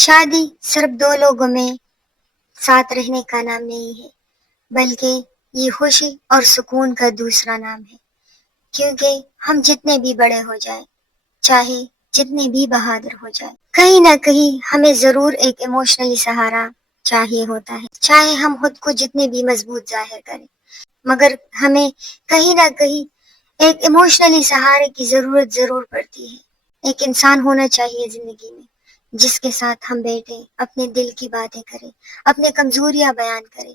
شادی صرف دو لوگوں میں ساتھ رہنے کا نام نہیں ہے، بلکہ یہ خوشی اور سکون کا دوسرا نام ہے، کیونکہ ہم جتنے بھی بڑے ہو جائیں، چاہے جتنے بھی بہادر ہو جائیں، کہیں نہ کہیں ہمیں ضرور ایک ایموشنلی سہارا چاہیے ہوتا ہے، چاہے ہم خود کو جتنے بھی مضبوط ظاہر کریں، مگر ہمیں کہیں نہ کہیں ایک ایموشنلی سہارے کی ضرورت ضرور پڑتی ہے۔ ایک انسان ہونا چاہیے زندگی میں جس کے ساتھ ہم بیٹھے اپنے دل کی باتیں کریں، اپنے کمزوریاں بیان کریں،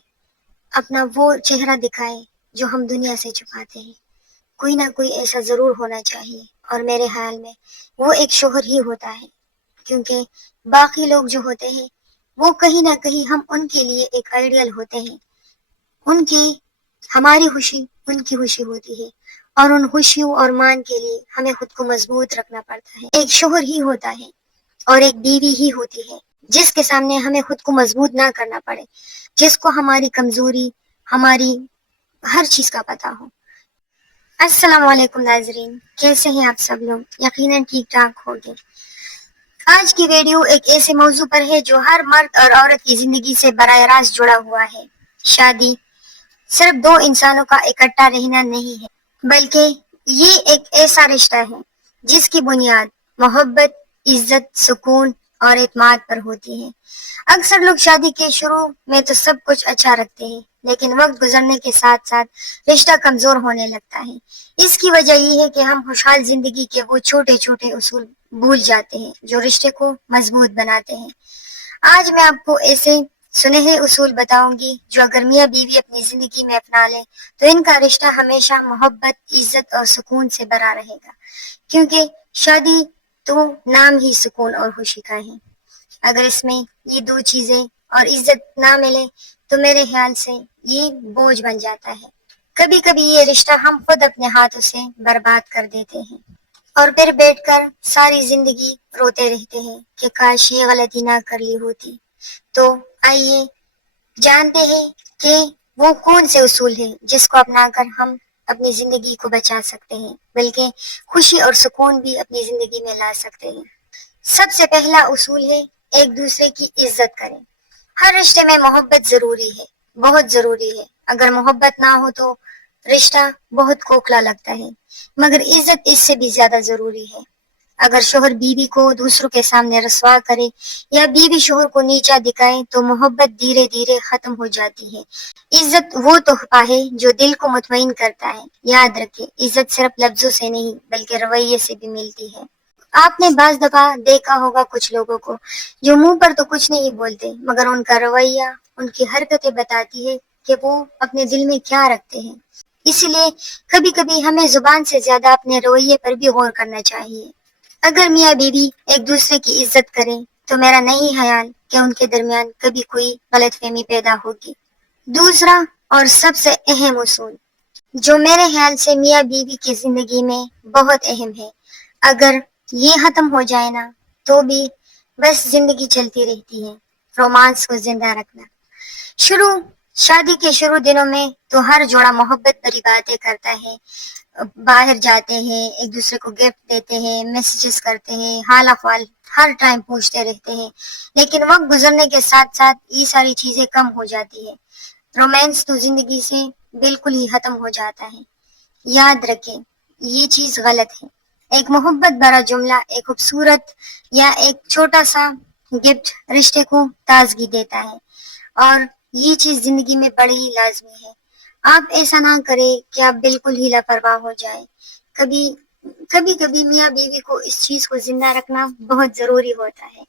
اپنا وہ چہرہ دکھائیں جو ہم دنیا سے چھپاتے ہیں۔ کوئی نہ کوئی ایسا ضرور ہونا چاہیے، اور میرے خیال میں وہ ایک شوہر ہی ہوتا ہے، کیونکہ باقی لوگ جو ہوتے ہیں وہ کہیں نہ کہیں ہم ان کے لیے ایک آئیڈیل ہوتے ہیں، ان کی ہماری خوشی ان کی خوشی ہوتی ہے، اور ان خوشیوں اور مان کے لیے ہمیں خود کو مضبوط رکھنا پڑتا ہے۔ ایک شوہر ہی ہوتا ہے اور ایک بیوی ہی ہوتی ہے جس کے سامنے ہمیں خود کو مضبوط نہ کرنا پڑے، جس کو ہماری کمزوری، ہماری ہر چیز کا پتہ ہو۔ السلام علیکم ناظرین، کیسے ہیں آپ سب لوگ؟ یقیناً ٹھیک ٹھاک ہوگے۔ آج کی ویڈیو ایک ایسے موضوع پر ہے جو ہر مرد اور عورت کی زندگی سے براہ راست جڑا ہوا ہے۔ شادی صرف دو انسانوں کا اکٹھا رہنا نہیں ہے، بلکہ یہ ایک ایسا رشتہ ہے جس کی بنیاد محبت، عزت، سکون اور اعتماد پر ہوتی ہے۔ اکثر لوگ شادی کے شروع میں تو سب کچھ اچھا رکھتے ہیں، لیکن وقت گزرنے کے ساتھ ساتھ رشتہ کمزور ہونے لگتا ہے۔ اس کی وجہ یہ ہے کہ ہم خوشحال زندگی کے وہ چھوٹے چھوٹے اصول بھول جاتے ہیں جو رشتے کو مضبوط بناتے ہیں۔ آج میں آپ کو ایسے سنہرے اصول بتاؤں گی جو اگر میاں بیوی اپنی زندگی میں اپنا لیں تو ان کا رشتہ ہمیشہ محبت، عزت اور سکون سے بھرا رہے گا، کیونکہ شادی تو نام ہی سکون اور خوشی کا ہے۔ اگر اس میں یہ دو چیزیں اور عزت نہ ملے تو میرے خیال سے یہ بوجھ بن جاتا ہے۔ کبھی کبھی یہ رشتہ ہم خود اپنے ہاتھوں سے برباد کر دیتے ہیں، اور پھر بیٹھ کر ساری زندگی روتے رہتے ہیں کہ کاش یہ غلطی نہ کر لی ہوتی۔ تو آئیے جانتے ہیں کہ وہ کون سے اصول ہیں جس کو اپنا کر ہم اپنی زندگی کو بچا سکتے ہیں، بلکہ خوشی اور سکون بھی اپنی زندگی میں لا سکتے ہیں۔ سب سے پہلا اصول ہے ایک دوسرے کی عزت کریں۔ ہر رشتے میں محبت ضروری ہے، بہت ضروری ہے۔ اگر محبت نہ ہو تو رشتہ بہت کھوکھلا لگتا ہے، مگر عزت اس سے بھی زیادہ ضروری ہے۔ اگر شوہر بیوی کو دوسروں کے سامنے رسوا کرے یا بیوی شوہر کو نیچا دکھائے تو محبت دھیرے دھیرے ختم ہو جاتی ہے۔ عزت وہ تحفہ ہے جو دل کو مطمئن کرتا ہے۔ یاد رکھیں، عزت صرف لفظوں سے نہیں بلکہ رویے سے بھی ملتی ہے۔ آپ نے بعض دفعہ دیکھا ہوگا کچھ لوگوں کو جو منہ پر تو کچھ نہیں بولتے، مگر ان کا رویہ، ان کی حرکتیں بتاتی ہے کہ وہ اپنے دل میں کیا رکھتے ہیں۔ اسی لیے کبھی کبھی ہمیں زبان سے زیادہ اپنے رویے پر بھی غور کرنا چاہیے۔ اگر میاں بیوی ایک دوسرے کی عزت کریں تو میرا نہیں خیال کہ ان کے درمیان کبھی کوئی غلط فہمی پیدا ہوگی۔ دوسرا اور سب سے اہم اصول جو میرے خیال سے میاں بیوی کی زندگی میں بہت اہم ہے، اگر یہ ختم ہو جائے نا تو بھی بس زندگی چلتی رہتی ہے، رومانس کو زندہ رکھنا۔ شادی کے شروع دنوں میں تو ہر جوڑا محبت بھری باتیں کرتا ہے، باہر جاتے ہیں، ایک دوسرے کو گفٹ دیتے ہیں، میسیجز کرتے ہیں، حال احوال ہر ٹائم پوچھتے رہتے ہیں، لیکن وقت گزرنے کے ساتھ ساتھ یہ ساری چیزیں کم ہو جاتی ہے، رومانس تو زندگی سے بالکل ہی ختم ہو جاتا ہے۔ یاد رکھیں، یہ چیز غلط ہے۔ ایک محبت بھرا جملہ، ایک خوبصورت یا ایک چھوٹا سا گفٹ رشتے کو تازگی دیتا ہے، اور یہ چیز زندگی میں بڑی ہی لازمی ہے۔ آپ ایسا نہ کریں کہ آپ بالکل ہی لاپرواہ ہو جائیں۔ کبھی میاں بیوی کو اس چیز کو زندہ رکھنا بہت ضروری ہوتا ہے،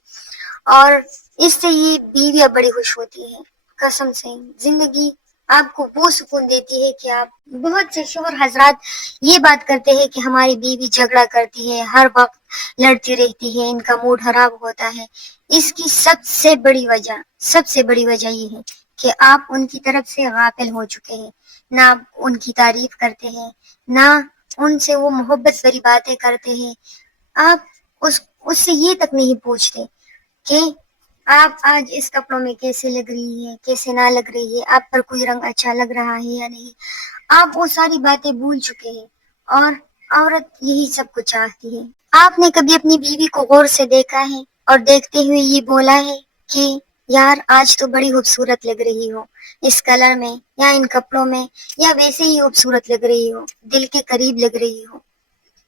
اور اس سے یہ بیویاں بڑی خوش ہوتی ہیں۔ قسم سے زندگی آپ کو وہ سکون دیتی ہے کہ آپ بہت سے شوہر حضرات یہ بات کرتے ہیں کہ ہماری بیوی جھگڑا کرتی ہے، ہر وقت لڑتی رہتی ہے، ان کا موڈ خراب ہوتا ہے۔ اس کی سب سے بڑی وجہ یہ ہے کہ آپ ان کی طرف سے غافل ہو چکے ہیں، نہ آپ ان کی تعریف کرتے ہیں، نہ ان سے وہ محبت بھری باتیں کرتے ہیں۔ آپ اس سے یہ تک نہیں پوچھتے کہ آپ آج اس کپڑوں میں کیسے لگ رہی ہے، کیسے نہ لگ رہی ہے، آپ پر کوئی رنگ اچھا لگ رہا ہے یا نہیں۔ آپ وہ ساری باتیں بھول چکے ہیں، اور عورت یہی سب کچھ چاہتی ہے۔ آپ نے کبھی اپنی بیوی کو غور سے دیکھا ہے اور دیکھتے ہوئے یہ بولا ہے کہ یار آج تو بڑی خوبصورت لگ رہی ہو اس کلر میں یا ان کپڑوں میں، یا ویسے ہی خوبصورت لگ رہی ہو، دل کے قریب لگ رہی ہو۔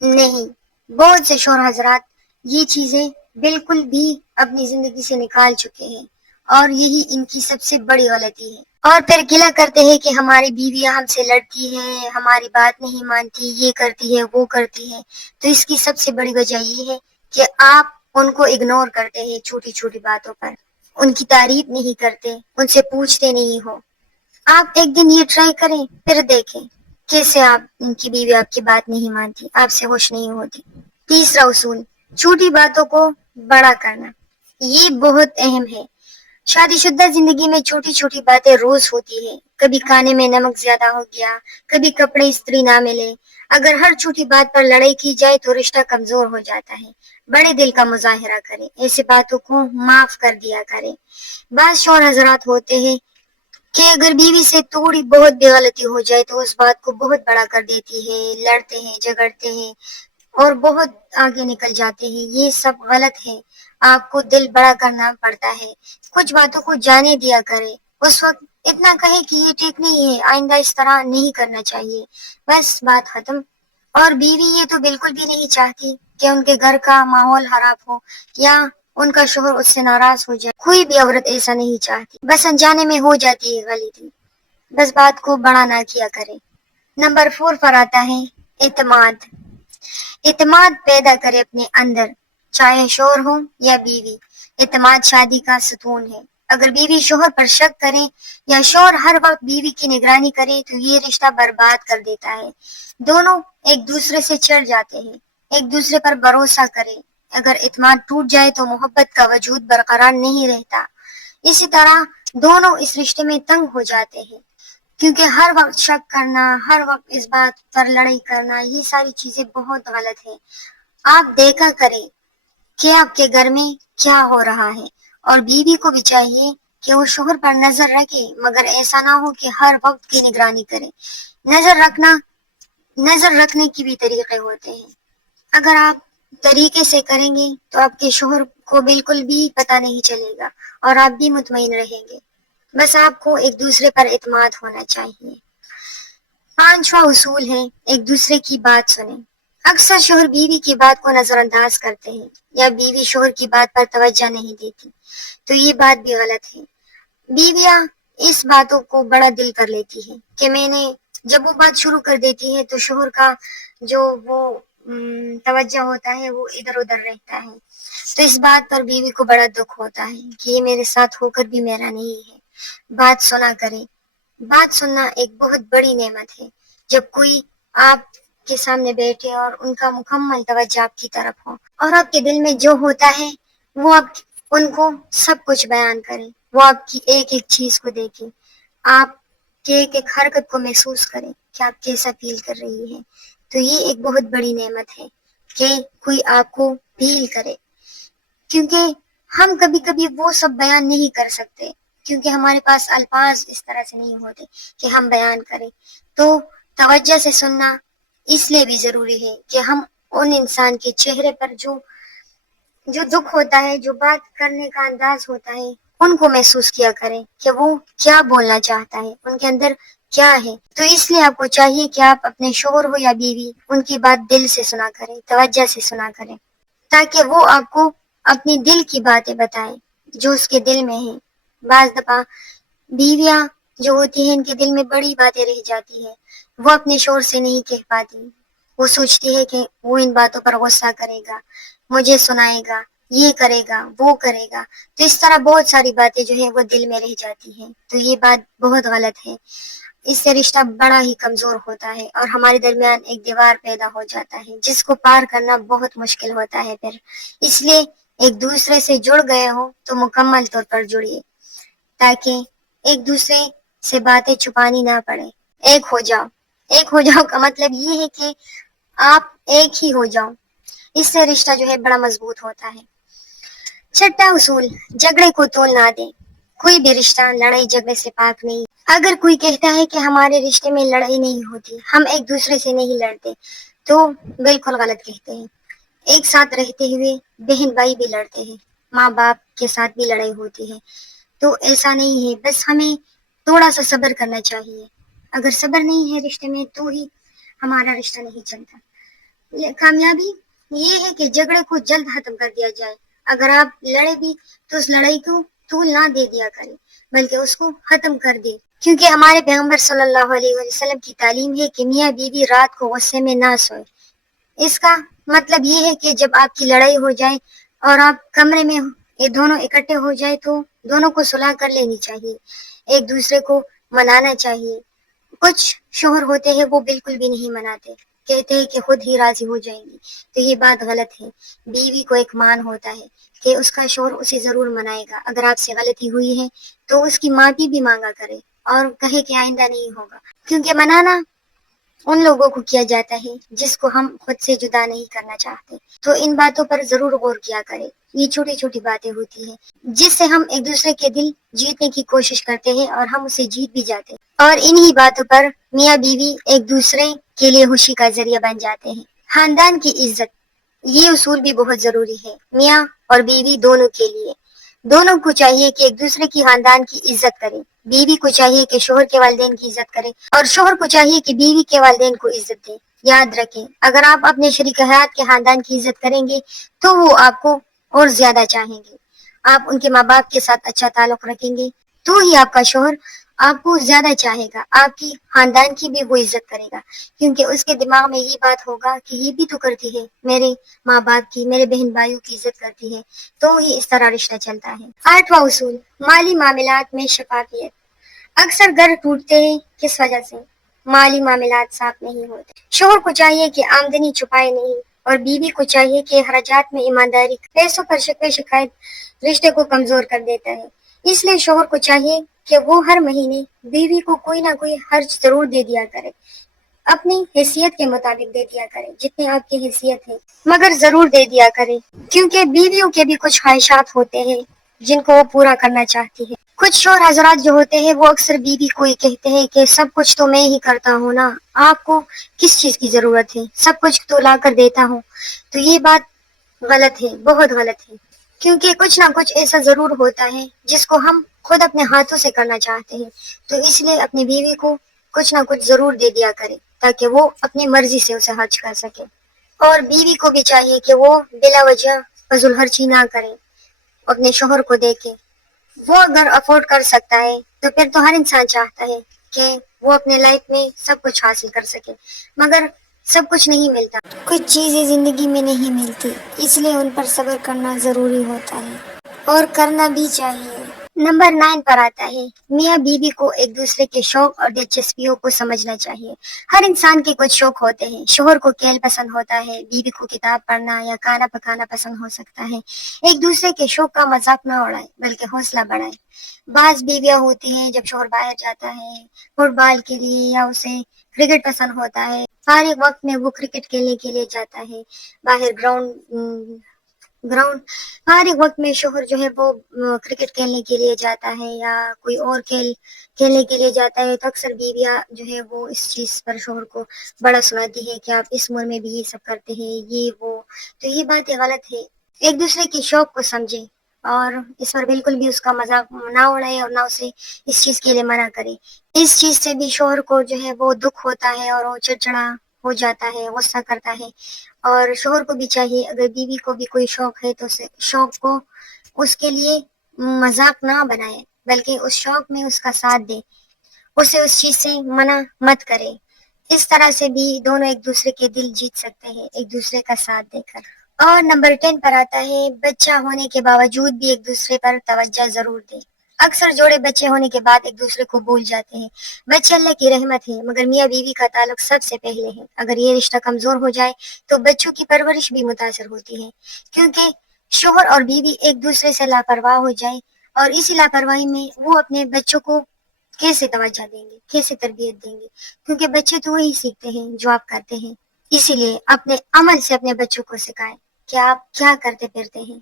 نہیں، بہت سے شوہر حضرات یہ چیزیں بالکل بھی اپنی زندگی سے نکال چکے ہیں، اور یہی ان کی سب سے بڑی غلطی ہے۔ اور پھر گلہ کرتے ہیں کہ ہماری بیویاں ہم سے لڑتی ہیں، ہماری بات نہیں مانتی، یہ کرتی ہے وہ کرتی ہے۔ تو اس کی سب سے بڑی وجہ یہ ہے کہ آپ ان کو اگنور کرتے ہیں چھوٹی چھوٹی باتوں پر، ان کی تعریف نہیں کرتے، ان سے پوچھتے نہیں ہو۔ آپ ایک دن یہ ٹرائی کریں، پھر دیکھیں کیسے آپ ان کی بیوی آپ کی بات نہیں مانتی، آپ سے خوش نہیں ہوتی۔ تیسرا اصول، چھوٹی باتوں کو بڑا کرنا، یہ بہت اہم ہے۔ شادی شدہ زندگی میں چھوٹی چھوٹی باتیں روز ہوتی ہے، کبھی کھانے میں نمک زیادہ ہو گیا، کبھی کپڑے استری نہ ملے۔ اگر ہر چھوٹی بات پر لڑائی کی جائے تو رشتہ کمزور ہو جاتا ہے۔ بڑے دل کا مظاہرہ کرے، ایسی باتوں کو معاف کر دیا کرے۔ بعض شوہر حضرات ہوتے ہیں کہ اگر بیوی سے تھوڑی بہت بھی غلطی ہو جائے تو اس بات کو بہت بڑا کر دیتی ہے، لڑتے ہیں، جھگڑتے ہیں اور بہت آگے نکل جاتے ہیں۔ یہ سب غلط ہے، آپ کو دل بڑا کرنا پڑتا ہے، کچھ باتوں کو جانے دیا کرے۔ اس وقت اتنا کہے کہ یہ ٹھیک نہیں ہے، آئندہ اس طرح نہیں کرنا چاہیے، بس بات ختم۔ اور بیوی یہ تو بالکل بھی نہیں چاہتی کہ ان کے گھر کا ماحول خراب ہو یا ان کا شوہر اس سے ناراض ہو جائے، کوئی بھی عورت ایسا نہیں چاہتی، بس انجانے میں ہو جاتی ہے غلطی، بس بات کو بڑا نہ کیا کرے۔ نمبر 4 پر آتا ہے اعتماد۔ اعتماد پیدا کرے اپنے اندر، چاہے شوہر ہو یا بیوی۔ اعتماد شادی کا ستون ہے۔ اگر بیوی شوہر پر شک کرے یا شوہر ہر وقت بیوی کی نگرانی کرے تو یہ رشتہ برباد کر دیتا ہے۔ دونوں ایک دوسرے سے چڑھ جاتے ہیں، ایک دوسرے پر بھروسہ کرے۔ اگر اعتماد ٹوٹ جائے تو محبت کا وجود برقرار نہیں رہتا۔ اسی طرح دونوں اس رشتے میں تنگ ہو جاتے ہیں، کیونکہ ہر وقت شک کرنا، ہر وقت اس بات پر لڑائی کرنا، یہ ساری چیزیں بہت غلط ہے۔ آپ دیکھا کریں کہ آپ کے گھر میں کیا ہو رہا ہے، اور بیوی کو بھی چاہیے کہ وہ شوہر پر نظر رکھے، مگر ایسا نہ ہو کہ ہر وقت کی نگرانی کرے۔ نظر رکھنے کی بھی طریقے ہوتے ہیں۔ اگر آپ طریقے سے کریں گے تو آپ کے شوہر کو بالکل بھی پتہ نہیں چلے گا اور آپ بھی مطمئن رہیں گے۔ بس آپ کو ایک دوسرے پر اعتماد ہونا چاہیے۔ 5واں اصول ہے ایک دوسرے کی بات سنیں۔ اکثر شوہر بیوی کی بات کو نظر انداز کرتے ہیں یا بیوی شوہر کی بات پر توجہ نہیں دیتی، تو یہ بات بھی غلط ہے۔ بیویاں اس باتوں کو بڑا دل کر لیتی ہے کہ جب وہ بات شروع کر دیتی ہے تو شوہر کا جو وہ توجہ ہوتا ہے وہ ادھر ادھر رہتا ہے، تو اس بات پر بیوی کو بڑا دکھ ہوتا ہے کہ یہ میرے ساتھ ہو کر بھی میرا نہیں ہے۔ بات سنا کرے۔ بات سننا ایک بہت بڑی نعمت ہے۔ جب کوئی آپ کے سامنے بیٹھے اور ان کا مکمل توجہ آپ کی طرف ہو اور آپ کے دل میں جو ہوتا ہے وہ آپ ان کو سب کچھ بیان کریں، وہ آپ کی ایک ایک چیز کو دیکھیں، آپ کے ایک ایک حرکت کو محسوس کریں کہ آپ کیسا فیل کر رہی ہیں، تو یہ ایک بہت بڑی نعمت ہے کہ کوئی آپ کو فیل کرے۔ کیونکہ ہم کبھی کبھی وہ سب بیان نہیں کر سکتے، کیونکہ ہمارے پاس الفاظ اس طرح سے نہیں ہوتے کہ ہم بیان کریں۔ تو توجہ سے سننا اس لیے بھی ضروری ہے کہ ہم ان انسان کے چہرے پر جو دکھ ہوتا ہے، جو بات کرنے کا انداز ہوتا ہے، ان کو محسوس کیا کریں کہ وہ کیا بولنا چاہتا ہے، ان کے اندر کیا ہے۔ تو اس لیے آپ کو چاہیے کہ آپ اپنے شوہر ہو یا بیوی، ان کی بات دل سے سنا کریں، توجہ سے سنا کریں، تاکہ وہ آپ کو اپنی دل کی باتیں بتائیں جو اس کے دل میں ہیں۔ بعض دفعہ بیویاں جو ہوتی ہیں ان کے دل میں بڑی باتیں رہ جاتی ہیں، وہ اپنے شوہر سے نہیں کہہ پاتی، وہ سوچتی ہے کہ وہ ان باتوں پر غصہ کرے گا، مجھے سنائے گا، یہ کرے گا، وہ کرے گا، تو اس طرح بہت ساری باتیں جو ہیں وہ دل میں رہ جاتی ہیں۔ تو یہ بات بہت غلط ہے، اس سے رشتہ بڑا ہی کمزور ہوتا ہے اور ہمارے درمیان ایک دیوار پیدا ہو جاتا ہے جس کو پار کرنا بہت مشکل ہوتا ہے پھر۔ اس لیے ایک دوسرے سے جڑ گئے ہو تو مکمل طور پر جڑیے، تاکہ ایک دوسرے سے باتیں چھپانی نہ پڑے۔ ایک ہو جاؤ۔ ایک ہو جاؤ کا مطلب یہ ہے کہ آپ ایک ہی ہو جاؤ، اس سے رشتہ جو ہے بڑا مضبوط ہوتا ہے۔ 6واں اصول، جھگڑے کو تول نہ دیں۔ کوئی بھی رشتہ لڑائی جھگڑے سے پاک نہیں۔ اگر کوئی کہتا ہے کہ ہمارے رشتے میں لڑائی نہیں ہوتی، ہم ایک دوسرے سے نہیں لڑتے، تو بالکل غلط کہتے ہیں۔ ایک ساتھ رہتے ہوئے بہن بھائی بھی لڑتے ہیں، ماں باپ کے ساتھ بھی لڑائی ہوتی ہے. تو ایسا نہیں ہے، بس ہمیں تھوڑا سا صبر کرنا چاہیے. اگر صبر نہیں ہے رشتے میں تو ہی ہمارا رشتہ نہیں چلتا. کامیابی یہ ہے کہ جھگڑے کو جلد ختم کر دیا جائے. اگر آپ لڑے بھی تو اس لڑائی کو طول نہ دے دیا کرے، بلکہ اس کو ختم کر دے. کیونکہ ہمارے پیغمبر صلی اللہ علیہ وسلم کی تعلیم ہے کہ میاں بیوی رات کو غصے میں نہ سوئے. اس کا مطلب یہ ہے کہ جب آپ کی لڑائی ہو جائے اور آپ کمرے میں یہ دونوں اکٹھے ہو جائے تو دونوں کو صلح کر لینی چاہیے، ایک دوسرے کو منانا چاہیے. کچھ شوہر ہوتے ہیں وہ بالکل بھی نہیں مناتے، کہتے ہیں کہ خود ہی راضی ہو جائیں گی. تو یہ بات غلط ہے. بیوی کو ایک مان ہوتا ہے کہ اس کا شوہر اسے ضرور منائے گا. اگر آپ سے غلطی ہوئی ہے تو اس کی معافی بھی مانگا کرے اور کہے کہ آئندہ نہیں ہوگا. کیونکہ منانا ان لوگوں کو کیا جاتا ہے جس کو ہم خود سے جدا نہیں کرنا چاہتے. تو ان باتوں پر ضرور غور کیا کرے. یہ چھوٹی چھوٹی باتیں ہوتی ہیں جس سے ہم ایک دوسرے کے دل جیتنے کی کوشش کرتے ہیں اور ہم اسے جیت بھی جاتے ہیں. اور انہی باتوں پر میاں بیوی ایک دوسرے کے لیے خوشی کا ذریعہ بن جاتے ہیں. خاندان کی عزت، یہ اصول بھی بہت ضروری ہے میاں اور بیوی دونوں کے لیے. دونوں کو چاہیے کہ ایک دوسرے کی خاندان کی عزت کرے. بیوی کو چاہیے کہ شوہر کے والدین کی عزت کرے اور شوہر کو چاہیے کہ بیوی کے والدین کو عزت دے. یاد رکھیں، اگر آپ اپنے شریک حیات کے خاندان کی عزت کریں گے تو وہ آپ کو اور زیادہ چاہیں گے. آپ ان کے ماں باپ کے ساتھ اچھا تعلق رکھیں گے تو ہی آپ کا شوہر آپ کو زیادہ چاہے گا، آپ کی خاندان کی بھی وہ عزت کرے گا. کیونکہ اس کے دماغ میں یہ بات ہوگا کہ یہ بھی تو کرتی ہے میرے ماں باپ کی، میرے بہن بھائیوں کی عزت کرتی ہے. تو ہی اس طرح رشتہ چلتا ہے. 8واں اصول، مالی معاملات میں شفافیت. اکثر گھر ٹوٹتے ہیں کس وجہ سے؟ مالی معاملات صاف نہیں ہوتے. شوہر کو چاہیے کہ آمدنی چھپائے نہیں اور بیوی کو چاہیے کہ اخراجات میں ایمانداری. پیسوں پر شکوے شکایت رشتے کو کمزور کر دیتا ہے. اس لیے شوہر کو چاہیے کہ وہ ہر مہینے بیوی کو کوئی نہ کوئی خرچ ضرور دے دیا کرے. اپنی حیثیت کے مطابق دے دیا کرے، جتنی آپ کی حیثیت ہے مگر ضرور دے دیا کرے. کیونکہ بیویوں کے بھی کچھ خواہشات ہوتے ہیں جن کو وہ پورا کرنا چاہتی ہے. کچھ شوہر حضرات جو ہوتے ہیں وہ اکثر بیوی کو یہ کہتے ہیں کہ سب کچھ تو میں ہی کرتا ہوں نا، آپ کو کس چیز کی ضرورت ہے، سب کچھ تو لا کر دیتا ہوں. تو یہ بات غلط ہے، بہت غلط ہے. کیونکہ کچھ نہ کچھ ایسا ضرور ہوتا ہے جس کو ہم خود اپنے ہاتھوں سے کرنا چاہتے ہیں. تو اس لیے اپنی بیوی کو کچھ نہ کچھ ضرور دے دیا کرے تاکہ وہ اپنی مرضی سے اسے خرچ کر سکے. اور بیوی کو بھی چاہیے کہ وہ بلا وجہ فضول خرچی نہ کرے اپنے شوہر کو دے کے. وہ اگر افورڈ کر سکتا ہے تو پھر تو ہر انسان چاہتا ہے کہ وہ اپنے لائف میں سب کچھ حاصل کر سکے، مگر سب کچھ نہیں ملتا. کچھ چیزیں زندگی میں نہیں ملتی، اس لیے ان پر صبر کرنا ضروری ہوتا ہے اور کرنا بھی چاہیے. نمبر 9 پر آتا ہے میاں بیوی کو ایک دوسرے کے شوق اور دلچسپیوں کو سمجھنا چاہیے. ہر انسان کے کچھ شوق ہوتے ہیں. شوہر کو کھیل پسند ہوتا ہے، بیوی کو کتاب پڑھنا یا کھانا پکانا پسند ہو سکتا ہے. ایک دوسرے کے شوق کا مذاق نہ اڑائے بلکہ حوصلہ بڑھائے. بعض بیویاں ہوتی ہیں جب شوہر باہر جاتا ہے فٹ بال کے لیے یا اسے کرکٹ پسند ہوتا ہے، سارے وقت میں وہ کرکٹ کھیلنے کے لیے جاتا ہے باہر گراؤنڈ فارغ وقت میں شوہر جو ہے وہ کرکٹ کھیلنے کے لیے جاتا ہے یا کوئی اور کھیل کھیلنے کے لیے جاتا ہے. تو اکثر بیویاں جو ہے وہ اس چیز پر شوہر کو بڑا سناتی ہے کہ آپ اس عمر میں بھی یہ سب کرتے ہیں، یہ وہ. تو یہ باتیں غلط ہے. ایک دوسرے کے شوق کو سمجھے اور اس پر بالکل بھی اس کا مذاق نہ اڑائے اور نہ اسے اس چیز کے لیے منع کرے. اس چیز سے بھی شوہر کو جو ہے وہ دکھ ہوتا ہے اور وہ چڑچڑا ہو جاتا ہے، غصہ کرتا ہے. اور شوہر کو بھی چاہیے اگر بیوی کو بھی کوئی شوق ہے تو شوق کو اس کے لیے مذاق نہ بنائے بلکہ اس شوق میں اس کا ساتھ دے، اسے اس چیز سے منع مت کرے. اس طرح سے بھی دونوں ایک دوسرے کے دل جیت سکتے ہیں ایک دوسرے کا ساتھ دے کر. اور نمبر 10 پر آتا ہے بچہ ہونے کے باوجود بھی ایک دوسرے پر توجہ ضرور دے. اکثر جوڑے بچے ہونے کے بعد ایک دوسرے کو بھول جاتے ہیں. بچے اللہ کی رحمت ہے مگر میاں بیوی کا تعلق سب سے پہلے ہے. اگر یہ رشتہ کمزور ہو جائے تو بچوں کی پرورش بھی متاثر ہوتی ہے. کیونکہ شوہر اور بیوی ایک دوسرے سے لاپرواہ ہو جائے اور اسی لاپرواہی میں وہ اپنے بچوں کو کیسے توجہ دیں گے، کیسے تربیت دیں گے؟ کیونکہ بچے تو وہی سیکھتے ہیں جو آپ کرتے ہیں. اسی لیے اپنے عمل سے اپنے بچوں کو سکھائیں کہ آپ کیا کرتے پھرتے ہیں،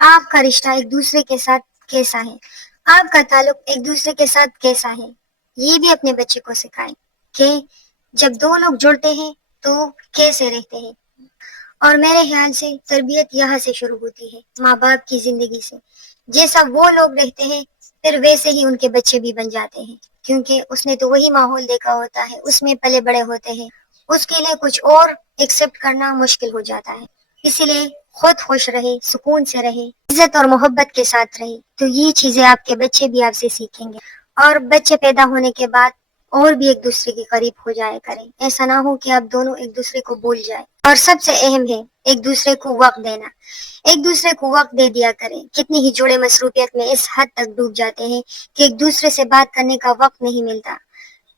آپ کا رشتہ ایک دوسرے کے ساتھ کیسا ہے، آپ کا تعلق ایک دوسرے کے ساتھ کیسا ہے. یہ بھی اپنے بچے کو سکھائیں کہ جب دو لوگ جڑتے ہیں تو کیسے رہتے ہیں. اور میرے خیال سے تربیت یہاں سے شروع ہوتی ہے، ماں باپ کی زندگی سے۔ جیسا وہ لوگ رہتے ہیں پھر ویسے ہی ان کے بچے بھی بن جاتے ہیں، کیونکہ اس نے تو وہی ماحول دیکھا ہوتا ہے، اس میں پلے بڑے ہوتے ہیں، اس کے لیے کچھ اور ایکسپٹ کرنا مشکل ہو جاتا ہے۔ اسی لیے خود خوش رہے، سکون سے رہے، عزت اور محبت کے ساتھ رہے، تو یہ چیزیں آپ کے بچے بھی آپ سے سیکھیں گے، اور بچے پیدا ہونے کے بعد اور بھی ایک دوسرے کے قریب ہو جائے کریں، ایسا نہ ہو کہ آپ دونوں ایک دوسرے کو بھول جائیں۔ اور سب سے اہم ہے ایک دوسرے کو وقت دینا، ایک دوسرے کو وقت دے دیا کریں۔ کتنی ہی جوڑے مصروفیت میں اس حد تک ڈوب جاتے ہیں کہ ایک دوسرے سے بات کرنے کا وقت نہیں ملتا۔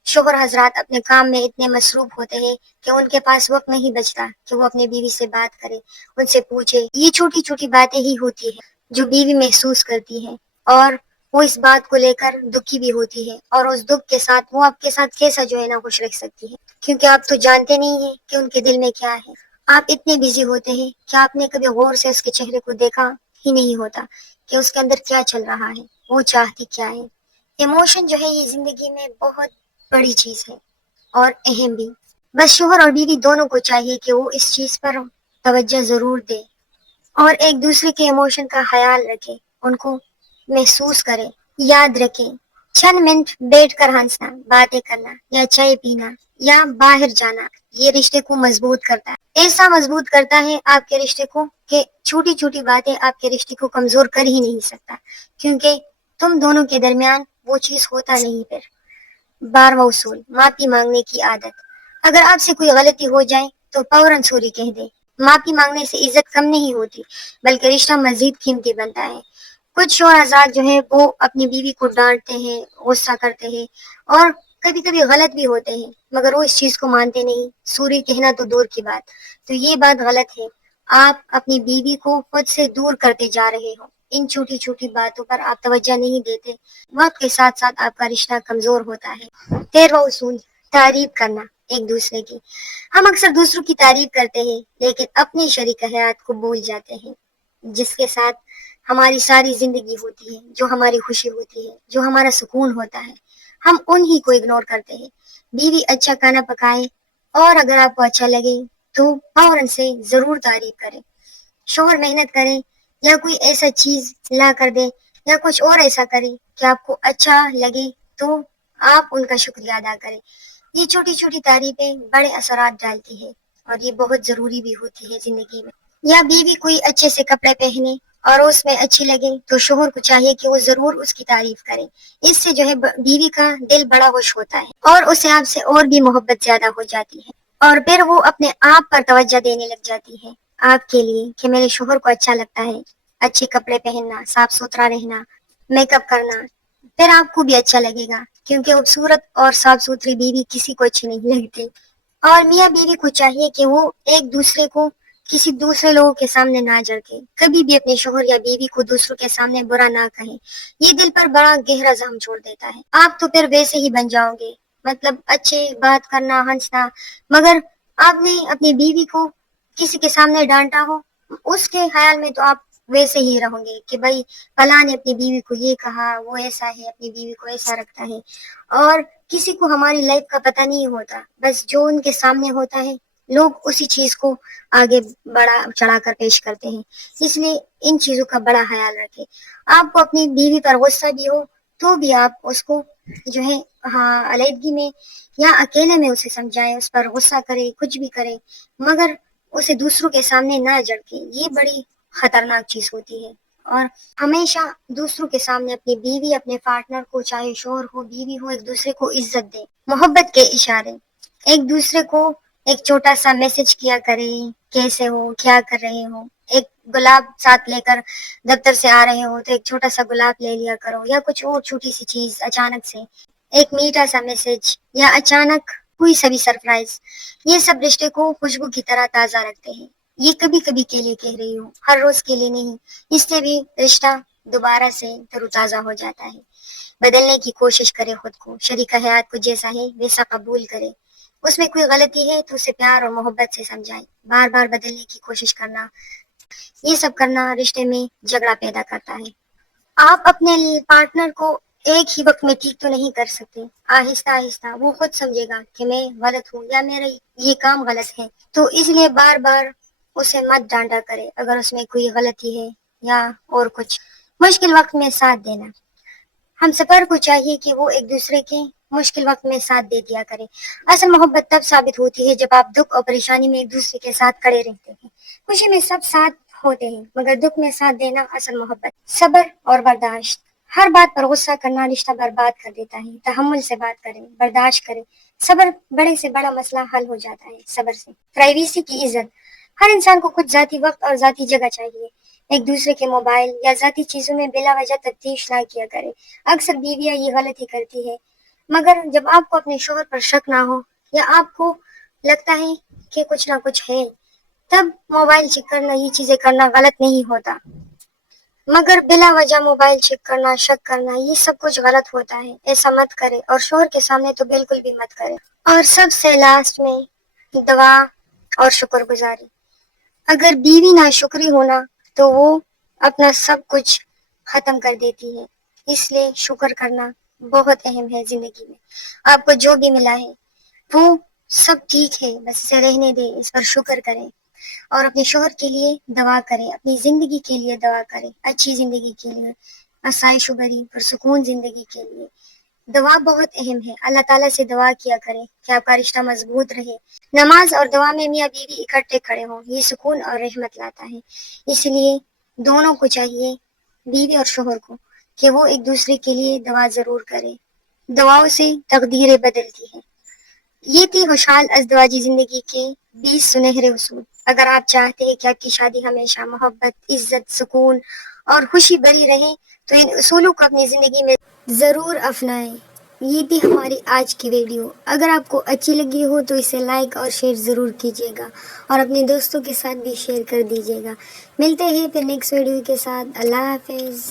شوہر حضرات اپنے کام میں اتنے مصروف ہوتے ہیں کہ ان کے پاس وقت نہیں بچتا کہ وہ اپنی بیوی سے بات کرے، ان سے پوچھے۔ یہ چھوٹی چھوٹی باتیں ہی ہوتی ہیں جو بیوی محسوس کرتی ہے، اور وہ اس بات کو لے کر دکھی بھی ہوتی ہے، اور اس دکھ کے ساتھ وہ آپ کے ساتھ کیسا جو ہے نا خوش رہ سکتی ہے، کیونکہ آپ تو جانتے نہیں ہیں کہ ان کے دل میں کیا ہے۔ آپ اتنے بزی ہوتے ہیں کہ آپ نے کبھی غور سے اس کے چہرے کو دیکھا ہی نہیں ہوتا کہ اس کے اندر کیا چل رہا ہے، وہ چاہتی کیا ہے۔ ایموشن جو ہے یہ زندگی میں بہت بڑی چیز ہے اور اہم بھی۔ بس شوہر اور بیوی دونوں کو چاہیے کہ وہ اس چیز پر توجہ ضرور دے اور ایک دوسرے کے ایموشن کا خیال رکھے، ان کو محسوس کرے۔ یاد رکھیں، چند منٹ بیٹھ کر ہنسنا، باتیں کرنا یا چائے پینا یا باہر جانا یہ رشتے کو مضبوط کرتا ہے۔ ایسا مضبوط کرتا ہے آپ کے رشتے کو کہ چھوٹی چھوٹی باتیں آپ کے رشتے کو کمزور کر ہی نہیں سکتا، کیونکہ تم دونوں کے درمیان وہ چیز ہوتا نہیں۔ پھر 12واں اصول، معافی مانگنے کی عادت۔ اگر آپ سے کوئی غلطی ہو جائے تو فوراً سوری کہہ دے۔ معافی مانگنے سے عزت کم نہیں ہوتی بلکہ رشتہ مزید قیمتی بنتا ہے۔ کچھ شوہر حضرات جو ہے وہ اپنی بیوی کو ڈانٹتے ہیں، غصہ کرتے ہیں، اور کبھی کبھی غلط بھی ہوتے ہیں، مگر وہ اس چیز کو مانتے نہیں، سوری کہنا تو دور کی بات۔ تو یہ بات غلط ہے، آپ اپنی بیوی کو خود سے دور کرتے جا رہے ہو، ان چھوٹی چھوٹی باتوں پر آپ توجہ نہیں دیتے، وقت کے ساتھ ساتھ آپ کا رشتہ کمزور ہوتا ہے۔ 13واں اصول، تعریف کرنا ایک دوسرے کی۔ ہم اکثر دوسروں کی تعریف کرتے ہیں لیکن اپنی شریک حیات کو بھول جاتے ہیں، جس کے ساتھ ہماری ساری زندگی ہوتی ہے، جو ہماری خوشی ہوتی ہے، جو ہمارا سکون ہوتا ہے، ہم انہی کو اگنور کرتے ہیں۔ بیوی اچھا کھانا پکائے اور اگر آپ کو اچھا لگے تو فوراً سے ضرور تعریف کریں۔ شوہر محنت کریں یا کوئی ایسا چیز لا کر دے یا کچھ اور ایسا کرے کہ آپ کو اچھا لگے تو آپ ان کا شکریہ ادا کریں۔ یہ چھوٹی چھوٹی تعریفیں بڑے اثرات ڈالتی ہے اور یہ بہت ضروری بھی ہوتی ہے زندگی میں۔ یا بیوی کوئی اچھے سے کپڑے پہنے اور اس میں اچھی لگے تو شوہر کو چاہیے کہ وہ ضرور اس کی تعریف کرے۔ اس سے جو ہے بیوی کا دل بڑا خوش ہوتا ہے اور اسے آپ سے اور بھی محبت زیادہ ہو جاتی ہے، اور پھر وہ اپنے آپ پر توجہ دینے لگ جاتی ہے آپ کے لیے کہ میرے شوہر کو اچھا لگتا ہے اچھے کپڑے پہننا، صاف ستھرا رہنا، میک اپ کرنا، پھر آپ کو بھی اچھا لگے گا، کیونکہ خوبصورت اور صاف ستھری بیوی کسی کو اچھی نہیں لگتی۔ اور میاں بیوی کو چاہیے کہ وہ ایک دوسرے کو کسی دوسرے لوگوں کے سامنے نہ جھڑکے، کبھی بھی اپنے شوہر یا بیوی کو دوسروں کے سامنے برا نہ کہیں، یہ دل پر بڑا گہرا زخم چھوڑ دیتا ہے۔ آپ تو پھر ویسے ہی بن جاؤ گے، مطلب اچھے بات کرنا، ہنسنا، مگر آپ نے اپنی بیوی کو کسی کے سامنے ڈانٹا ہو، اس کے خیال میں تو آپ ویسے ہی رہو گے کہ بھائی فلاں نے اپنی بیوی کو یہ کہا، وہ ایسا ہے، اپنی بیوی کو ایسا رکھتا ہے۔ اور کسی کو ہماری لائف کا پتہ نہیں ہوتا، بس جو ان کے سامنے ہوتا ہے لوگ اسی چیز کو آگے بڑا چڑھا کر پیش کرتے ہیں، اس لیے ان چیزوں کا بڑا خیال رکھیں۔ آپ کو اپنی بیوی پر غصہ بھی ہو تو بھی آپ اس کو جو ہے علیحدگی میں یا اکیلے میں اسے سمجھائیں، اس پر غصہ کرے، کچھ بھی کرے، مگر اسے دوسروں کے سامنے نہ جھڑکے، یہ بڑی خطرناک چیز ہوتی ہے۔ اور ہمیشہ دوسروں کے سامنے اپنی بیوی، اپنے پارٹنر کو، چاہے شوہر ہو بیوی ہو، ایک دوسرے کو عزت دیں۔ محبت کے اشارے، ایک دوسرے کو ایک چھوٹا سا میسج کیا کریں، کیسے ہو، کیا کر رہے ہو، ایک گلاب ساتھ لے کر دفتر سے آ رہے ہو تو ایک چھوٹا سا گلاب لے لیا کرو، یا کچھ اور چھوٹی سی چیز اچانک سے ایک میٹھا سا میسج یا اچانک کوئی سا بھی سرپرائز، یہ سب رشتے کو خوشبو کی طرح تازہ رکھتے ہیں۔ یہ کبھی کبھی کے لیے کہہ رہی ہوں، ہر روز کے لیے نہیں، اس سے بھی رشتہ دوبارہ سے تر و تازہ ہو جاتا ہے۔ بدلنے کی کوشش کرے خود کو، شریک حیات کو جیسا ہے ویسا قبول کرے، اس میں کوئی غلطی ہے تو اسے پیار اور محبت سے سمجھائیں۔ بار بار بدلنے کی کوشش کرنا، یہ سب کرنا رشتے میں جھگڑا پیدا کرتا ہے۔ آپ اپنے پارٹنر کو ایک ہی وقت میں ٹھیک تو نہیں کر سکتے، آہستہ آہستہ وہ خود سمجھے گا کہ میں غلط ہوں یا میرا یہ کام غلط ہے، تو اس لیے بار بار اسے مت ڈانٹا کرے اگر اس میں کوئی غلطی ہے یا اور کچھ. مشکل وقت میں ساتھ دینا. ہم سفر کو چاہیے کہ وہ ایک دوسرے کے مشکل وقت میں ساتھ دے دیا کرے. اصل محبت تب ثابت ہوتی ہے جب آپ دکھ اور پریشانی میں ایک دوسرے کے ساتھ کھڑے رہتے ہیں. خوشی میں سب ساتھ ہوتے ہیں مگر دکھ میں ساتھ دینا اصل محبت. صبر اور برداشت. ہر بات پر غصہ کرنا رشتہ برباد کر دیتا ہے. تحمل سے بات کریں، برداشت کریں. صبر بڑے سے بڑا مسئلہ حل ہو جاتا ہے صبر سے. پرائیویسی کی عزت. ہر انسان کو کچھ ذاتی وقت اور ذاتی جگہ چاہیے. ایک دوسرے کے موبائل یا ذاتی چیزوں میں بلا وجہ تفتیش نہ کیا کرے. اکثر بیویاں یہ غلطی کرتی ہے، مگر جب آپ کو اپنے شوہر پر شک نہ ہو یا آپ کو لگتا ہے کہ کچھ نہ کچھ ہے، تب موبائل چیک کرنا، یہ چیزیں کرنا غلط نہیں ہوتا. مگر بلا وجہ موبائل چیک کرنا، شک کرنا، یہ سب کچھ غلط ہوتا ہے. ایسا مت کرے اور شوہر کے سامنے تو بالکل بھی مت کرے. اور سب سے لاسٹ میں دعا اور شکر گزاری. اگر بیوی ناشکری ہونا تو وہ اپنا سب کچھ ختم کر دیتی ہے. اس لیے شکر کرنا بہت اہم ہے زندگی میں. آپ کو جو بھی ملا ہے وہ سب ٹھیک ہے، بس اسے رہنے دیں، اس پر شکر کریں. اور اپنے شوہر کے لیے دعا کریں، اپنی زندگی کے لیے دعا کریں، اچھی زندگی کے لیے، آسائش و بری پرسکون زندگی کے لیے. دعا بہت اہم ہے. اللہ تعالیٰ سے دعا کیا کریں کہ آپ کا رشتہ مضبوط رہے. نماز اور دعا میں میاں بیوی اکٹھے کھڑے ہوں، یہ سکون اور رحمت لاتا ہے. اس لیے دونوں کو چاہیے، بیوی اور شوہر کو، کہ وہ ایک دوسرے کے لیے دعا ضرور کریں. دعاؤں سے تقدیریں بدلتی ہیں. یہ تھی خوشحال ازدواجی زندگی کے 20 سنہرے اصول. اگر آپ چاہتے ہیں کہ آپ کی شادی ہمیشہ محبت، عزت، سکون اور خوشی بری رہے تو ان اصولوں کو اپنی زندگی میں ضرور اپنائیں. یہ تھی ہماری آج کی ویڈیو. اگر آپ کو اچھی لگی ہو تو اسے لائک اور شیئر ضرور کیجیے گا اور اپنے دوستوں کے ساتھ بھی شیئر کر دیجیے گا. ملتے ہیں پھر نیکسٹ ویڈیو کے ساتھ. اللہ حافظ.